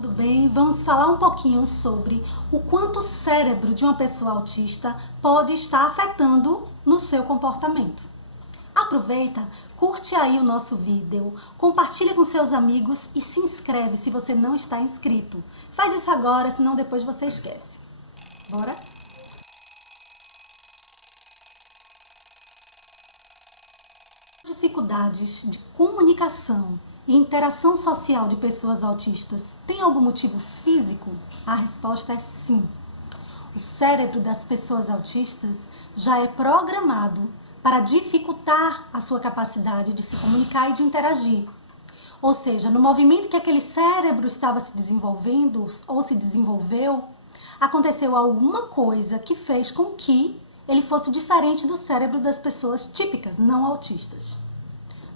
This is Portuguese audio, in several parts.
Tudo bem? Vamos falar um pouquinho sobre o quanto o cérebro de uma pessoa autista pode estar afetando no seu comportamento. Aproveita, curte aí o nosso vídeo, compartilha com seus amigos e se inscreve se você não está inscrito. Faz isso agora, senão depois você esquece. Bora? Dificuldades de comunicação e interação social de pessoas autistas tem algum motivo físico? A resposta é sim. O cérebro das pessoas autistas já é programado para dificultar a sua capacidade de se comunicar e de interagir. Ou seja, no movimento que aquele cérebro estava se desenvolvendo ou se desenvolveu, aconteceu alguma coisa que fez com que ele fosse diferente do cérebro das pessoas típicas, não autistas.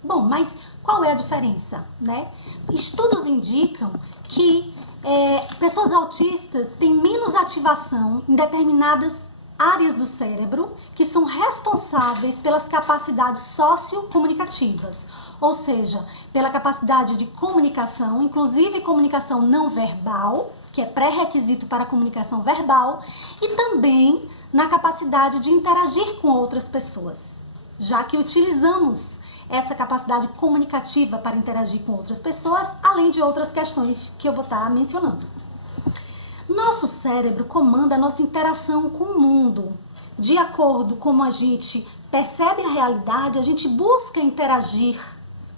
Bom, mas qual é a diferença, né? Estudos indicam que pessoas autistas têm menos ativação em determinadas áreas do cérebro que são responsáveis pelas capacidades sociocomunicativas, ou seja, pela capacidade de comunicação, inclusive comunicação não verbal, que é pré-requisito para a comunicação verbal, e também na capacidade de interagir com outras pessoas, já que utilizamos essa capacidade comunicativa para interagir com outras pessoas, além de outras questões que eu vou estar mencionando. Nosso cérebro comanda a nossa interação com o mundo. De acordo com como a gente percebe a realidade, a gente busca interagir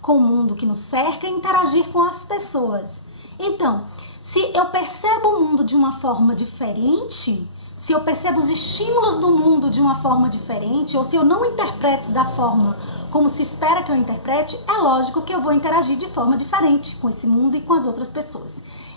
com o mundo que nos cerca e interagir com as pessoas. Então, se eu percebo o mundo de uma forma diferente, se eu percebo os estímulos do mundo de uma forma diferente, ou se eu não interpreto da forma como se espera que eu interprete, é lógico que eu vou interagir de forma diferente com esse mundo e com as outras pessoas.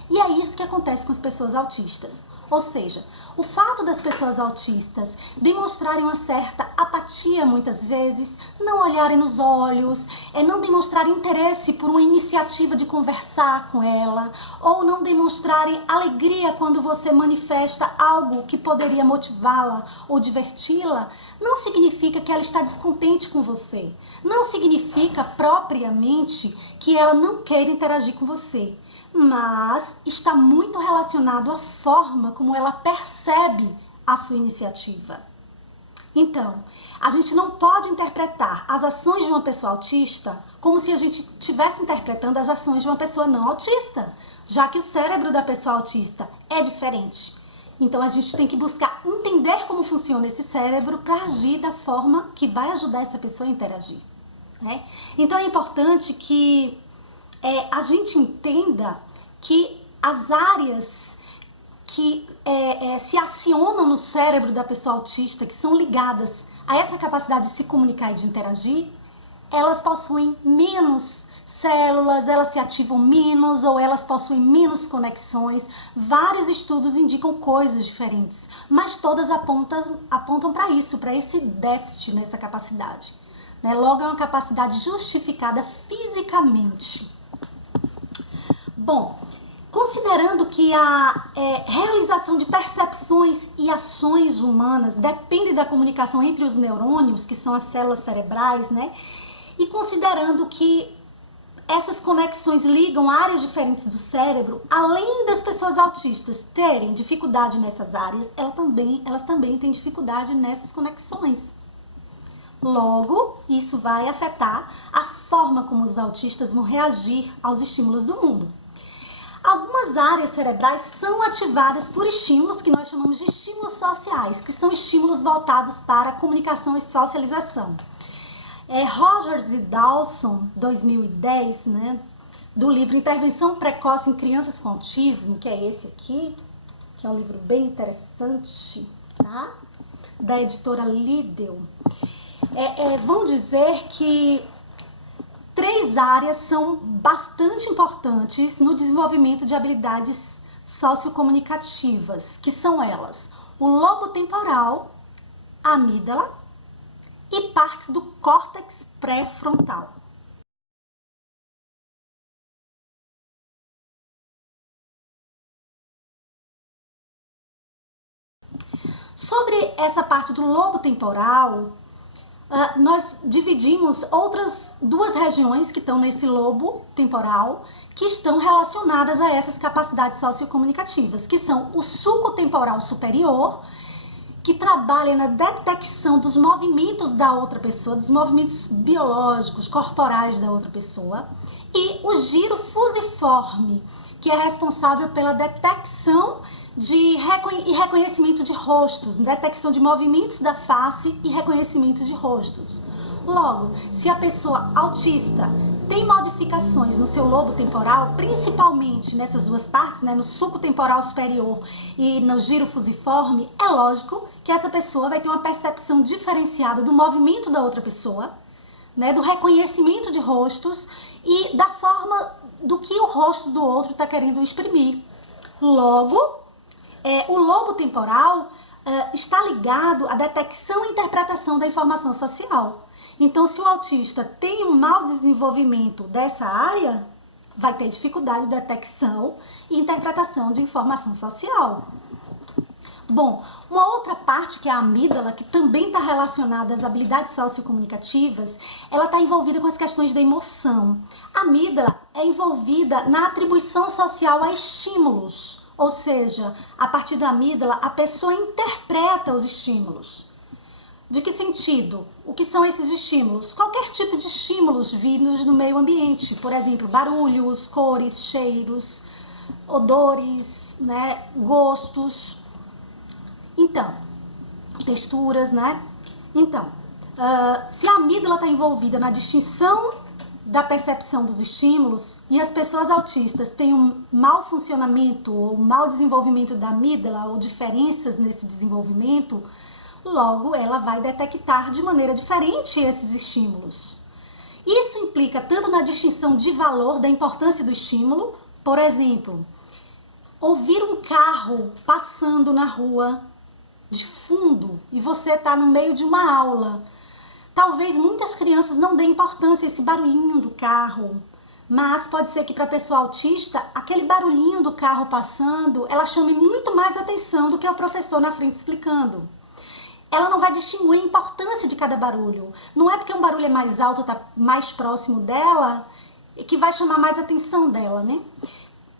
E é isso que acontece com as pessoas autistas. Ou seja, o fato das pessoas autistas demonstrarem uma certa apatia muitas vezes, não olharem nos olhos, não demonstrarem interesse por uma iniciativa de conversar com ela, ou não demonstrarem alegria quando você manifesta algo que poderia motivá-la ou diverti-la, não significa que ela está descontente com você. Não significa propriamente que ela não quer interagir com você, mas está muito relacionado à forma como ela percebe a sua iniciativa. Então, a gente não pode interpretar as ações de uma pessoa autista como se a gente estivesse interpretando as ações de uma pessoa não autista, já que o cérebro da pessoa autista é diferente. Então, a gente tem que buscar entender como funciona esse cérebro para agir da forma que vai ajudar essa pessoa a interagir, né? Então, é importante que a gente entenda que as áreas que se acionam no cérebro da pessoa autista, que são ligadas a essa capacidade de se comunicar e de interagir, elas possuem menos células, elas se ativam menos ou elas possuem menos conexões. Vários estudos indicam coisas diferentes, mas todas apontam para isso, para esse déficit nessa capacidade, né? Logo, é uma capacidade justificada fisicamente. Bom, considerando que a realização de percepções e ações humanas depende da comunicação entre os neurônios, que são as células cerebrais, né? E considerando que essas conexões ligam áreas diferentes do cérebro, além das pessoas autistas terem dificuldade nessas áreas, elas também têm dificuldade nessas conexões. Logo, isso vai afetar a forma como os autistas vão reagir aos estímulos do mundo. Algumas áreas cerebrais são ativadas por estímulos que nós chamamos de estímulos sociais, que são estímulos voltados para a comunicação e socialização. Rogers e Dawson, 2010, né, do livro Intervenção Precoce em Crianças com Autismo, que é esse aqui, que é um livro bem interessante, tá? Da editora Liddell, vão dizer que 3 áreas são bastante importantes no desenvolvimento de habilidades sociocomunicativas, que são elas: o lobo temporal, a amígdala e partes do córtex pré-frontal. Sobre essa parte do lobo temporal, nós dividimos outras duas regiões que estão nesse lobo temporal, que estão relacionadas a essas capacidades sociocomunicativas, que são o sulco temporal superior, que trabalha na detecção dos movimentos da outra pessoa, dos movimentos biológicos, corporais da outra pessoa, e o giro fusiforme, que é responsável pela detecção e reconhecimento de rostos, detecção de movimentos da face e reconhecimento de rostos. Logo, se a pessoa autista tem modificações no seu lobo temporal, principalmente nessas duas partes, né, no sulco temporal superior e no giro fusiforme, é lógico que essa pessoa vai ter uma percepção diferenciada do movimento da outra pessoa, né, do reconhecimento de rostos e da forma do que o rosto do outro está querendo exprimir. Logo, o lobo temporal está ligado à detecção e interpretação da informação social. Então, se o autista tem um mau desenvolvimento dessa área, vai ter dificuldade de detecção e interpretação de informação social. Bom, uma outra parte, que é a amígdala, que também está relacionada às habilidades sociocomunicativas, ela está envolvida com as questões da emoção. A amígdala é envolvida na atribuição social a estímulos, ou seja, a partir da amígdala, a pessoa interpreta os estímulos. De que sentido? O que são esses estímulos? Qualquer tipo de estímulos vindos do meio ambiente, por exemplo, barulhos, cores, cheiros, odores, né, gostos. Então, texturas, né? Então, se a amígdala está envolvida na distinção da percepção dos estímulos e as pessoas autistas têm um mau funcionamento ou mau desenvolvimento da amígdala ou diferenças nesse desenvolvimento, logo ela vai detectar de maneira diferente esses estímulos. Isso implica tanto na distinção de valor da importância do estímulo, por exemplo, ouvir um carro passando na rua de fundo e você está no meio de uma aula. Talvez muitas crianças não deem importância a esse barulhinho do carro, mas pode ser que para a pessoa autista, aquele barulhinho do carro passando, ela chame muito mais atenção do que o professor na frente explicando. Ela não vai distinguir a importância de cada barulho. Não é porque um barulho é mais alto, está mais próximo dela, que vai chamar mais atenção dela, né?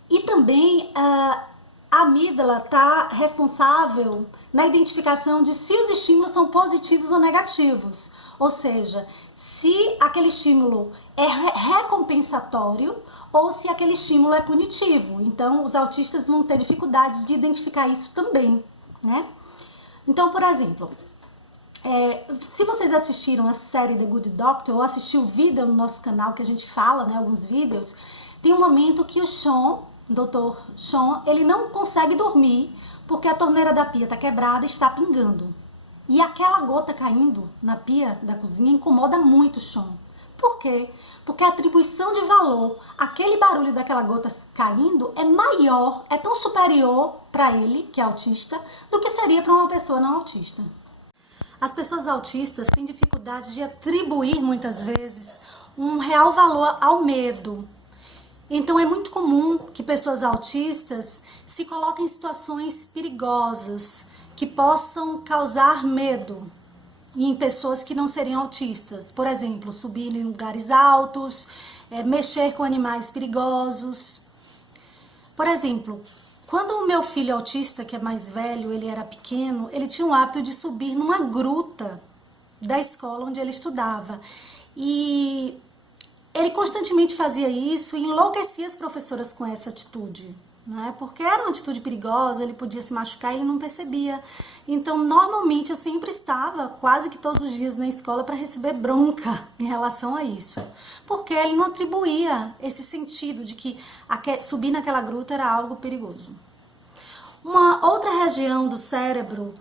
E também a amígdala está responsável na identificação de se os estímulos são positivos ou negativos. Ou seja, se aquele estímulo é recompensatório ou se aquele estímulo é punitivo. Então, os autistas vão ter dificuldades de identificar isso também, né? Então, por exemplo, se vocês assistiram a série The Good Doctor ou assistiu o vídeo no nosso canal que a gente fala, né, alguns vídeos, tem um momento que o Sean, Dr. Sean, ele não consegue dormir porque a torneira da pia está quebrada e está pingando. E aquela gota caindo na pia da cozinha incomoda muito o Sean. Por quê? Porque a atribuição de valor, aquele barulho daquela gota caindo é maior, é tão superior para ele, que é autista, do que seria para uma pessoa não autista. As pessoas autistas têm dificuldade de atribuir, muitas vezes, um real valor ao medo. Então é muito comum que pessoas autistas se coloquem em situações perigosas, que possam causar medo em pessoas que não seriam autistas. Por exemplo, subir em lugares altos, mexer com animais perigosos. Por exemplo, quando o meu filho autista, que é mais velho, ele era pequeno, ele tinha o hábito de subir numa gruta da escola onde ele estudava. E ele constantemente fazia isso e enlouquecia as professoras com essa atitude, né? Porque era uma atitude perigosa, ele podia se machucar e ele não percebia. Então, normalmente, eu sempre estava quase que todos os dias na escola para receber bronca em relação a isso. Porque ele não atribuía esse sentido de que subir naquela gruta era algo perigoso. Uma outra região do cérebro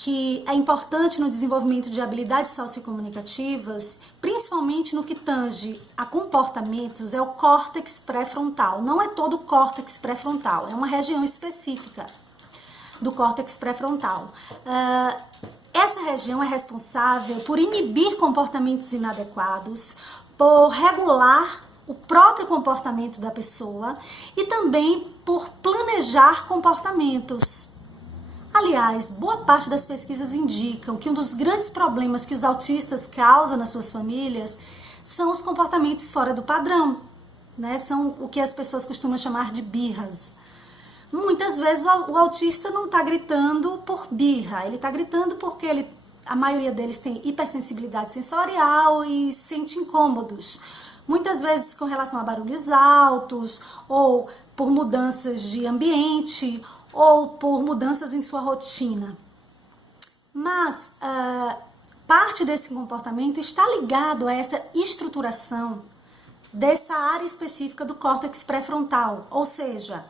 que é importante no desenvolvimento de habilidades sociocomunicativas, principalmente no que tange a comportamentos, é o córtex pré-frontal. Não é todo o córtex pré-frontal, é uma região específica do córtex pré-frontal. Essa região é responsável por inibir comportamentos inadequados, por regular o próprio comportamento da pessoa e também por planejar comportamentos. Aliás, boa parte das pesquisas indicam que um dos grandes problemas que os autistas causam nas suas famílias são os comportamentos fora do padrão, né? São o que as pessoas costumam chamar de birras. Muitas vezes o autista não está gritando por birra, ele está gritando porque a maioria deles tem hipersensibilidade sensorial e sente incômodos. Muitas vezes com relação a barulhos altos, ou por mudanças de ambiente, ou por mudanças em sua rotina. Mas parte desse comportamento está ligado a essa estruturação dessa área específica do córtex pré-frontal, ou seja,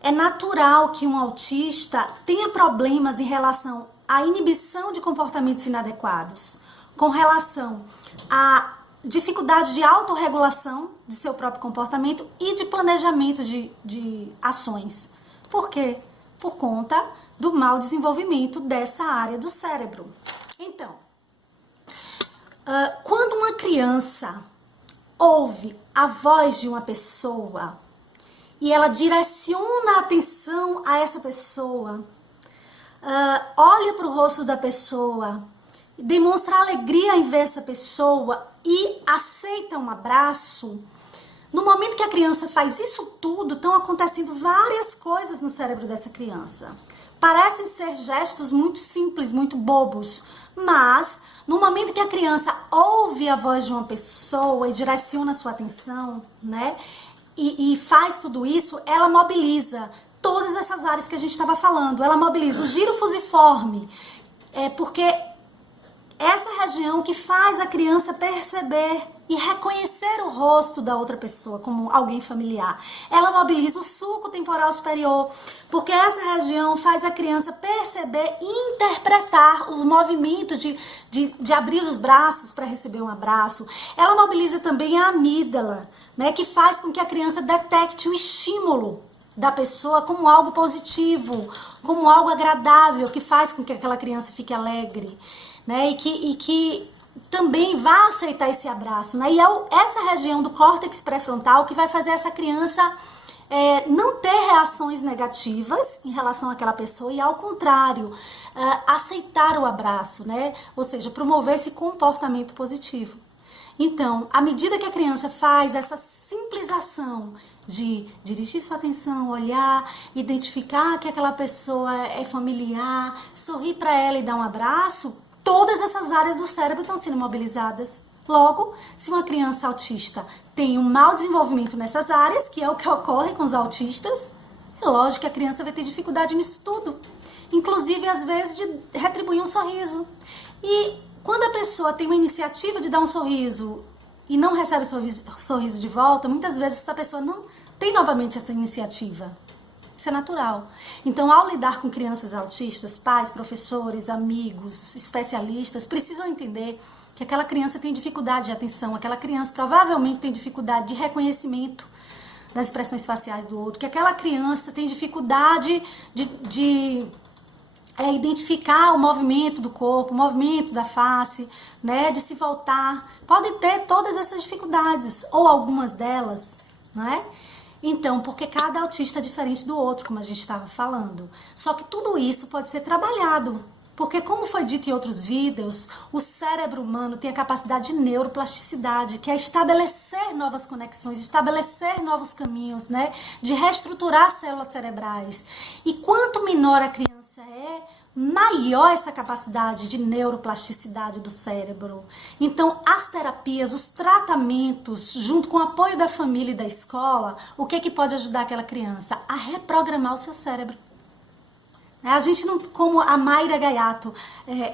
é natural que um autista tenha problemas em relação à inibição de comportamentos inadequados, com relação à dificuldade de autorregulação de seu próprio comportamento e de planejamento de ações. Por quê? Por conta do mau desenvolvimento dessa área do cérebro. Então, quando uma criança ouve a voz de uma pessoa e ela direciona a atenção a essa pessoa, olha para o rosto da pessoa, demonstra alegria em ver essa pessoa e aceita um abraço, no momento que a criança faz isso tudo, estão acontecendo várias coisas no cérebro dessa criança. Parecem ser gestos muito simples, muito bobos, mas no momento que a criança ouve a voz de uma pessoa e direciona a sua atenção, né, e faz tudo isso, ela mobiliza todas essas áreas que a gente estava falando. Ela mobiliza o giro fusiforme, porque essa região que faz a criança perceber e reconhecer o rosto da outra pessoa como alguém familiar. Ela mobiliza o sulco temporal superior, porque essa região faz a criança perceber e interpretar os movimentos de abrir os braços para receber um abraço. Ela mobiliza também a amígdala, né, que faz com que a criança detecte o estímulo da pessoa como algo positivo, como algo agradável, que faz com que aquela criança fique alegre, né, e que também vai aceitar esse abraço, né? E é essa região do córtex pré-frontal que vai fazer essa criança não ter reações negativas em relação àquela pessoa e, ao contrário, aceitar o abraço, né? Ou seja, promover esse comportamento positivo. Então, à medida que a criança faz essa simples ação de dirigir sua atenção, olhar, identificar que aquela pessoa é familiar, sorrir para ela e dar um abraço, todas essas áreas do cérebro estão sendo mobilizadas. Logo, se uma criança autista tem um mau desenvolvimento nessas áreas, que é o que ocorre com os autistas, é lógico que a criança vai ter dificuldade nisso tudo. Inclusive, às vezes, de retribuir um sorriso. E quando a pessoa tem uma iniciativa de dar um sorriso e não recebe sorriso de volta, muitas vezes essa pessoa não tem novamente essa iniciativa. Isso é natural. Então, ao lidar com crianças autistas, pais, professores, amigos, especialistas precisam entender que aquela criança tem dificuldade de atenção, aquela criança provavelmente tem dificuldade de reconhecimento das expressões faciais do outro, que aquela criança tem dificuldade de identificar o movimento do corpo, o movimento da face, né, de se voltar. Pode ter todas essas dificuldades, ou algumas delas, né? Então, porque cada autista é diferente do outro, como a gente estava falando. Só que tudo isso pode ser trabalhado, porque, como foi dito em outros vídeos, o cérebro humano tem a capacidade de neuroplasticidade, que é estabelecer novas conexões, estabelecer novos caminhos, né? De reestruturar células cerebrais. E quanto menor a criança é, maior essa capacidade de neuroplasticidade do cérebro. Então, as terapias, os tratamentos, junto com o apoio da família e da escola, o que pode ajudar aquela criança? A reprogramar o seu cérebro. A gente não, como a Mayra Gaiato,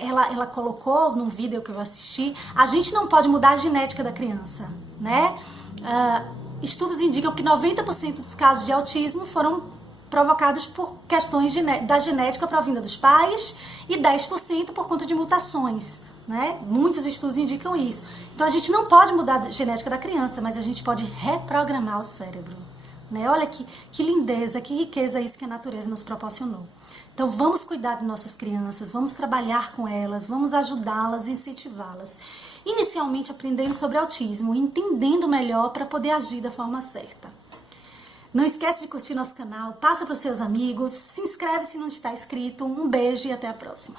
ela colocou num vídeo que eu assisti, a gente não pode mudar a genética da criança, né? Estudos indicam que 90% dos casos de autismo foram provocados por questões da genética provinda dos pais e 10% por conta de mutações, né? Muitos estudos indicam isso. Então a gente não pode mudar a genética da criança, mas a gente pode reprogramar o cérebro, né? Olha que lindeza, que riqueza isso que a natureza nos proporcionou. Então vamos cuidar de nossas crianças, vamos trabalhar com elas, vamos ajudá-las e incentivá-las. Inicialmente aprendendo sobre autismo, entendendo melhor para poder agir da forma certa. Não esquece de curtir nosso canal, passa para os seus amigos, se inscreve se não está inscrito. Um beijo e até a próxima.